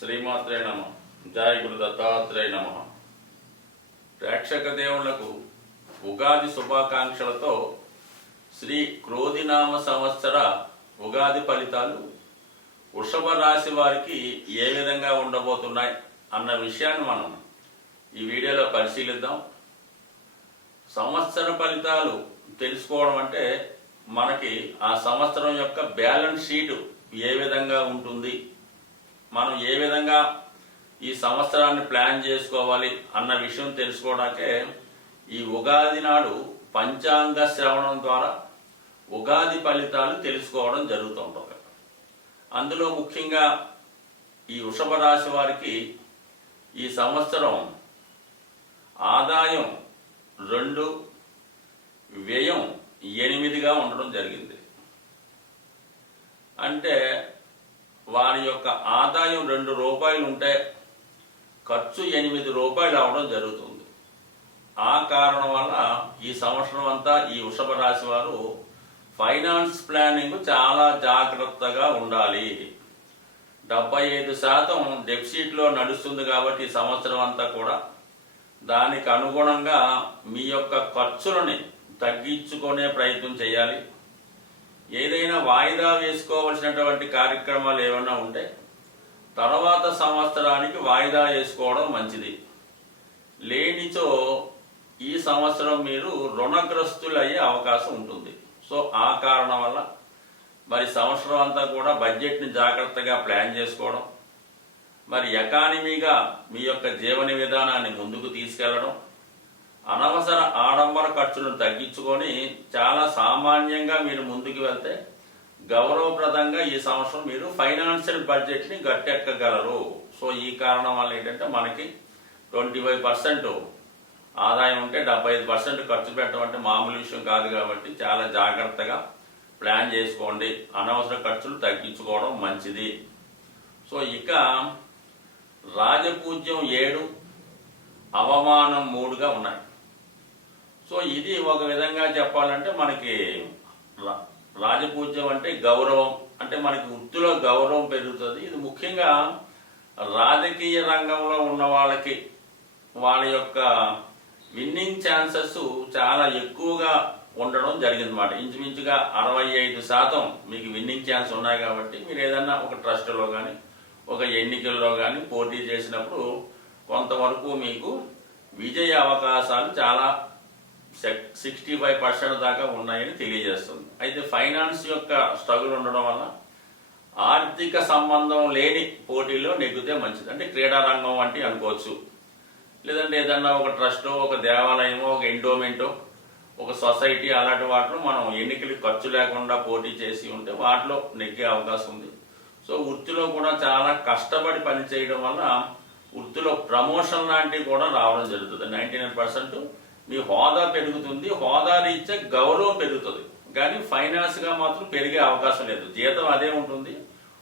శ్రీమాత్రే నమ. జయ గురు దత్తాత్రేయ నమ. ప్రేక్షక దేవుళ్లకు ఉగాది శుభాకాంక్షలతో శ్రీ క్రోధినామ సంవత్సర ఉగాది ఫలితాలు వృషభ రాశి వారికి ఏ విధంగా ఉండబోతున్నాయి అన్న విషయాన్ని మనం ఈ వీడియోలో పరిశీలిద్దాం. సంవత్సర ఫలితాలు తెలుసుకోవడం అంటే మనకి ఆ సంవత్సరం యొక్క బ్యాలెన్స్ షీట్ ఏ విధంగా ఉంటుంది, మనం ఏ విధంగా ఈ సంవత్సరాన్ని ప్లాన్ చేసుకోవాలి అన్న విషయం తెలుసుకోవడానికే ఈ ఉగాది నాడు పంచాంగ శ్రవణం ద్వారా ఉగాది ఫలితాలు తెలుసుకోవడం జరుగుతుంటుంది. అందులో ముఖ్యంగా ఈ వృషభ రాశి వారికి ఈ సంవత్సరం ఆదాయం 2, వ్యయం 8గా ఉండడం జరిగింది. అంటే వారి యొక్క ఆదాయం 2 రూపాయలు ఉంటే ఖర్చు 8 రూపాయలు అవడం జరుగుతుంది. ఆ కారణం వల్ల ఈ సంవత్సరం అంతా ఈ వృషభ రాశి వారు ఫైనాన్స్ ప్లానింగ్ చాలా జాగ్రత్తగా ఉండాలి. 75% డెఫిసిట్లో నడుస్తుంది కాబట్టి ఈ సంవత్సరం అంతా కూడా దానికి అనుగుణంగా మీ యొక్క ఖర్చులని తగ్గించుకునే ప్రయత్నం చేయాలి. ఏదైనా వాయిదా వేసుకోవలసినటువంటి కార్యక్రమాలు ఏమైనా ఉంటే తర్వాత సంవత్సరానికి వాయిదా వేసుకోవడం మంచిది. లేనిచో ఈ సంవత్సరం మీరు రుణగ్రస్తులు అయ్యే అవకాశం ఉంటుంది. సో ఆ కారణం వల్ల మరి సంవత్సరం అంతా కూడా బడ్జెట్ని జాగ్రత్తగా ప్లాన్ చేసుకోవడం, మరి ఎకానమీగా మీ యొక్క జీవన విధానాన్ని ముందుకు తీసుకెళ్లడం, అనవసర ఆడంబర ఖర్చులను తగ్గించుకొని చాలా సామాన్యంగా మీరు ముందుకు వెళ్తే గౌరవప్రదంగా ఈ సంవత్సరం మీరు ఫైనాన్షియల్ బడ్జెట్ని గట్టెక్కగలరు. సో ఈ కారణం వల్ల ఏంటంటే మనకి 25% ఆదాయం ఉంటే 75% ఖర్చు పెట్టడం అంటే మామూలు విషయం కాదు. కాబట్టి చాలా జాగ్రత్తగా ప్లాన్ చేసుకోండి. అనవసర ఖర్చులు తగ్గించుకోవడం మంచిది. సో ఇక రాజపూజ్యం 7, అవమానం 3గా ఉన్నాయి. సో ఇది ఒక విధంగా చెప్పాలంటే మనకి రాజపూజ్యం అంటే గౌరవం, అంటే మనకి వృత్తిలో గౌరవం పెరుగుతుంది. ఇది ముఖ్యంగా రాజకీయ రంగంలో ఉన్న వాళ్ళకి వాళ్ళ యొక్క విన్నింగ్ ఛాన్సెస్ చాలా ఎక్కువగా ఉండడం జరిగిందన్నమాట. ఇంచుమించుగా 65% మీకు విన్నింగ్ ఛాన్స్ ఉన్నాయి. కాబట్టి మీరు ఏదన్నా ఒక ట్రస్ట్లో కానీ ఒక ఎన్నికల్లో కానీ పోటీ చేసినప్పుడు కొంతవరకు మీకు విజయ అవకాశాలు చాలా 65% దాకా ఉన్నాయని తెలియజేస్తుంది. అయితే ఫైనాన్స్ యొక్క స్ట్రగుల్ ఉండడం వల్ల ఆర్థిక సంబంధం లేని పోటీల్లో నెగ్గితే మంచిది. అంటే క్రీడా రంగం వంటి అనుకోవచ్చు, లేదంటే ఏదన్నా ఒక ట్రస్టో, ఒక దేవాలయమో, ఒక ఎండోమెంటో, ఒక సొసైటీ అలాంటి వాటిలో మనం ఎన్నికలకు ఖర్చు లేకుండా పోటీ చేసి ఉంటే వాటిలో నెగ్గే అవకాశం ఉంది. సో వృత్తిలో కూడా చాలా కష్టపడి పనిచేయడం వల్ల వృత్తిలో ప్రమోషన్ లాంటివి కూడా రావడం జరుగుతుంది. 99% మీ హోదా పెరుగుతుంది, హోదా రీత్యా గౌరవం పెరుగుతుంది. కానీ ఫైనాన్స్గా మాత్రం పెరిగే అవకాశం లేదు. జీతం అదే ఉంటుంది,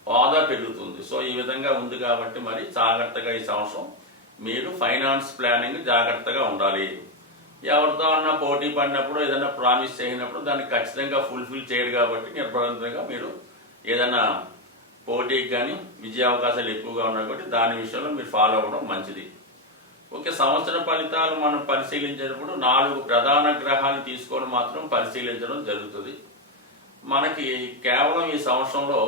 హోదా పెరుగుతుంది. సో ఈ విధంగా ఉంది కాబట్టి మరి జాగ్రత్తగా ఈ సంవత్సరం మీరు ఫైనాన్స్ ప్లానింగ్ జాగ్రత్తగా ఉండాలి. ఎవరితో అన్నా పోటీ పడినప్పుడు ఏదైనా ప్రామిస్ చేయనప్పుడు దాన్ని ఖచ్చితంగా ఫుల్ఫిల్ చేయరు. కాబట్టి నిర్భరంగా మీరు ఏదైనా పోటీకి కానీ విజయ అవకాశాలు ఎక్కువగా ఉన్నాయి కాబట్టి దాని విషయంలో మీరు ఫాలో అవ్వడం మంచిది. ఓకే, సంవత్సర ఫలితాలు మనం పరిశీలించేటప్పుడు 4 ప్రధాన గ్రహాలు తీసుకొని మాత్రం పరిశీలించడం జరుగుతుంది. మనకి కేవలం ఈ సంవత్సరంలో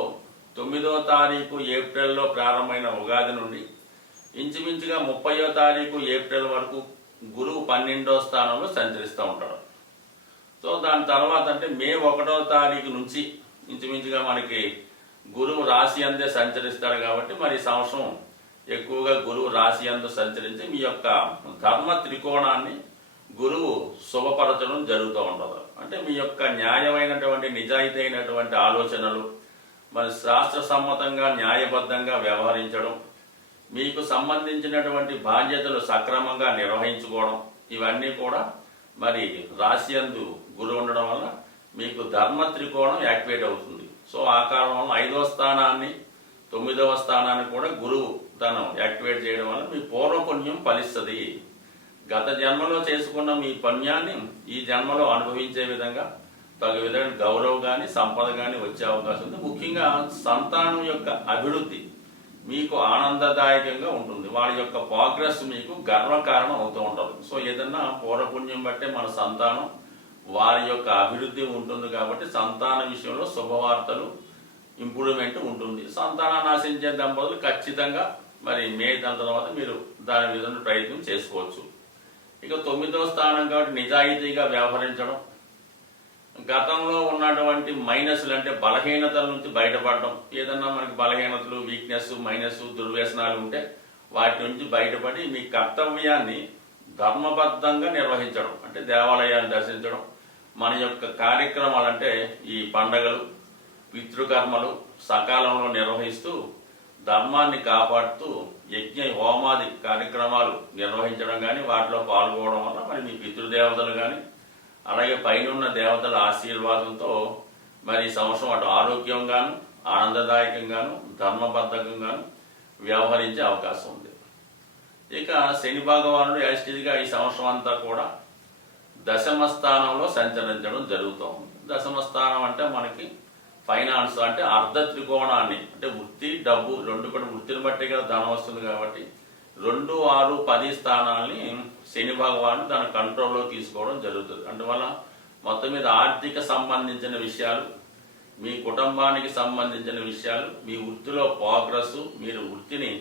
9వ తారీఖు ఏప్రిల్లో ప్రారంభమైన ఉగాది నుండి ఇంచుమించుగా 30వ తారీఖు ఏప్రిల్ వరకు గురువు 12వ స్థానంలో సంచరిస్తూ ఉంటాడు. సో దాని తర్వాత అంటే మే 1వ తారీఖు నుంచి ఇంచుమించుగా మనకి గురువు రాశి అందే సంచరిస్తాడు. కాబట్టి మరి ఈ సంవత్సరం ఎక్కువగా గురువు రాశి అందు సంచరించి మీ యొక్క ధర్మ త్రికోణాన్ని గురువు శుభపరచడం జరుగుతూ ఉంటుంది. అంటే మీ యొక్క న్యాయమైనటువంటి నిజాయితీ అయినటువంటి ఆలోచనలు, మరి శాస్త్ర సమ్మతంగా న్యాయబద్ధంగా వ్యవహరించడం, మీకు సంబంధించినటువంటి బాధ్యతలు సక్రమంగా నిర్వహించుకోవడం, ఇవన్నీ కూడా మరి రాశి అందు గురువు ఉండడం వల్ల మీకు ధర్మ త్రికోణం యాక్టివేట్ అవుతుంది. సో ఆ కారణం వల్ల 5వ స్థానాన్ని 9వ స్థానాన్ని కూడా గురువు తను యాక్టివేట్ చేయడం వల్ల మీ పూర్వపుణ్యం ఫలిస్తుంది. గత జన్మలో చేసుకున్న మీ పుణ్యాన్ని ఈ జన్మలో అనుభవించే విధంగా తగు విధంగా గౌరవం కానీ సంపద కానీ వచ్చే అవకాశం ఉంది. ముఖ్యంగా సంతానం యొక్క అభివృద్ధి మీకు ఆనందదాయకంగా ఉంటుంది. వారి యొక్క ప్రోగ్రెస్ మీకు గర్వకారణం అవుతూ ఉంటుంది. సో ఏదన్నా పూర్వపుణ్యం బట్టే మన సంతానం వారి యొక్క అభివృద్ధి ఉంటుంది కాబట్టి సంతాన విషయంలో శుభవార్తలు ఇంప్రూవ్మెంట్ ఉంటుంది. సంతానాన్ని ఆశించే దంపతులు ఖచ్చితంగా మరి దాని తర్వాత మీరు దాని విధంగా ప్రయత్నం చేసుకోవచ్చు. ఇక 9వ స్థానం కాబట్టి నిజాయితీగా వ్యవహరించడం, గతంలో ఉన్నటువంటి మైనస్లు అంటే బలహీనతల నుంచి బయటపడడం. ఏదన్నా మనకి బలహీనతలు, వీక్నెస్, మైనస్, దుర్వ్యసనాలు ఉంటే వాటి నుంచి బయటపడి మీ కర్తవ్యాన్ని ధర్మబద్ధంగా నిర్వహించడం, అంటే దేవాలయాన్ని దర్శించడం, మన యొక్క కార్యక్రమాలు అంటే ఈ పండగలు, పితృకర్మలు సకాలంలో నిర్వహిస్తూ ధర్మాన్ని కాపాడుతూ యజ్ఞ హోమాది కార్యక్రమాలు నిర్వహించడం కానీ వాటిలో పాల్గొనడం వల్ల మరి మీ పితృదేవతలు కానీ అలాగే పైన దేవతల ఆశీర్వాదంతో మరి ఈ సంవత్సరం అటు ఆరోగ్యంగాను, ఆనందదాయకంగాను, ధర్మబద్ధకంగాను వ్యవహరించే అవకాశం ఉంది. ఇక శని భగవానుడు యాస్టిజ్గా ఈ సంవత్సరం అంతా కూడా దశమ స్థానంలో సంచరించడం జరుగుతూ ఉంది. దశమ స్థానం అంటే మనకి ఫైనాన్స్ అంటే అర్ధ త్రికోణాన్ని అంటే వృత్తి, డబ్బు రెండు కూడా వృత్తిని బట్టి కదా ధనం వస్తుంది కాబట్టి 2, 6, 10 స్థానాల్ని శని భగవాను తన కంట్రోల్లో తీసుకోవడం జరుగుతుంది. అందువల్ల మొత్తం మీద ఆర్థిక సంబంధించిన విషయాలు, మీ కుటుంబానికి సంబంధించిన విషయాలు, మీ వృత్తిలో ప్రోగ్రెస్, మీరు వృత్తిని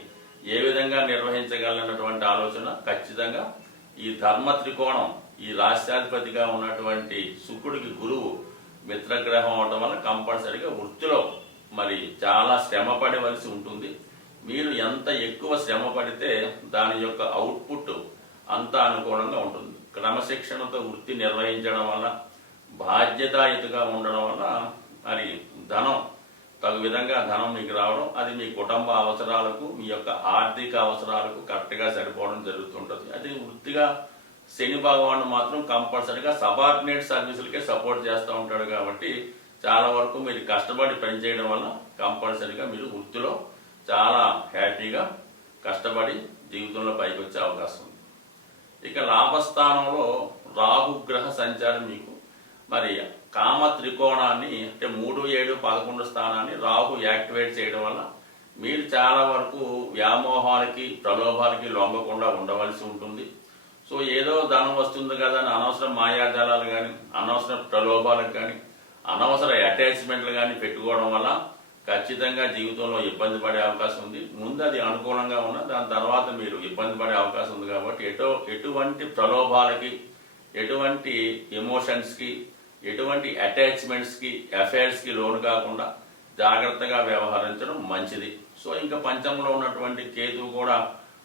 ఏ విధంగా నిర్వహించగలనటువంటి ఆలోచన ఖచ్చితంగా ఈ ధర్మ త్రికోణం, ఈ రాష్ట్రాధిపతిగా ఉన్నటువంటి శుక్రుడికి గురువు మిత్రగ్రహం అవడం వల్ల కంపల్సరీగా వృత్తిలో మరి చాలా శ్రమ పడవలసి ఉంటుంది. మీరు ఎంత ఎక్కువ శ్రమ పడితే దాని యొక్క అవుట్పుట్ అంత అనుకూలంగా ఉంటుంది. క్రమశిక్షణతో వృత్తి నిర్వహించడం వల్ల, బాధ్యతాయుతగా ఉండడం వల్ల మరి ధనం తగు విధంగా ధనం మీకు రావడం, అది మీ కుటుంబ అవసరాలకు, మీ యొక్క ఆర్థిక అవసరాలకు కరెక్ట్గా సరిపోవడం జరుగుతుంటుంది. అది వృత్తిగా శని భగవాను మాత్రం కంపల్సరీగా సబార్డినేట్ సర్వీసులకే సపోర్ట్ చేస్తూ ఉంటాడు కాబట్టి చాలా వరకు మీరు కష్టపడి పనిచేయడం వల్ల కంపల్సరీగా మీరు వృత్తిలో చాలా హ్యాపీగా కష్టపడి జీవితంలో పైకి వచ్చే అవకాశం ఉంది. ఇక లాభస్థానంలో రాహుగ్రహ సంచారం మీకు మరి కామ త్రికోణాన్ని అంటే 3, 7, 11 స్థానాన్ని రాహు యాక్టివేట్ చేయడం వల్ల మీరు చాలా వరకు వ్యామోహాలకి, ప్రలోభాలకి లొంగకుండా ఉండవలసి ఉంటుంది. సో ఏదో ధనం వస్తుంది కదా అని అనవసర మాయాజాలాలు కానీ, అనవసర ప్రలోభాలకు కానీ, అనవసర అటాచ్మెంట్లు కానీ పెట్టుకోవడం వల్ల ఖచ్చితంగా జీవితంలో ఇబ్బంది పడే అవకాశం ఉంది. ముందు అది అనుకూలంగా ఉన్న దాని తర్వాత మీరు ఇబ్బంది పడే అవకాశం ఉంది కాబట్టి ఎటువంటి ప్రలోభాలకి, ఎటువంటి ఎమోషన్స్కి, ఎటువంటి అటాచ్మెంట్స్కి, అఫైర్స్కి లోను కాకుండా జాగ్రత్తగా వ్యవహరించడం మంచిది. సో ఇంకా పంచంలో ఉన్నటువంటి కేతువు కూడా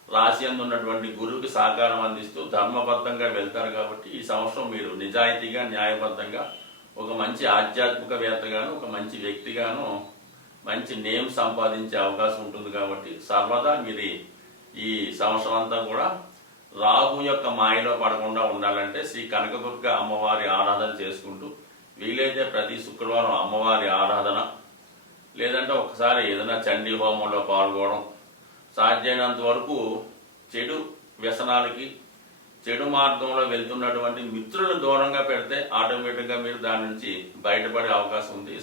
రాశి యందు ఉన్నటువంటి గురువుకి సహకారం అందిస్తూ ధర్మబద్ధంగా వెళ్తారు కాబట్టి ఈ సంవత్సరం మీరు నిజాయితీగా, న్యాయబద్ధంగా ఒక మంచి ఆధ్యాత్మికవేత్తగాను, ఒక మంచి వ్యక్తిగాను మంచి నేమ్ సంపాదించే అవకాశం ఉంటుంది. కాబట్టి సర్వదా మీరు ఈ సంవత్సరం అంతా కూడా రాహు యొక్క మాయలో పడకుండా ఉండాలంటే శ్రీ కనకదుర్గ అమ్మవారి ఆరాధన చేసుకుంటూ, వీలైతే ప్రతి శుక్రవారం అమ్మవారి ఆరాధన, లేదంటే ఒకసారి ఏదైనా చండీ హోమంలో పాల్గొనడం, సాధ్యమైనంత వరకు చెడు వ్యసనాలకి, చెడు మార్గంలో వెళ్తున్నటువంటి మిత్రులను దూరంగా పెడితే ఆటోమేటిక్గా మీరు దాని నుంచి బయటపడే అవకాశం ఉంది.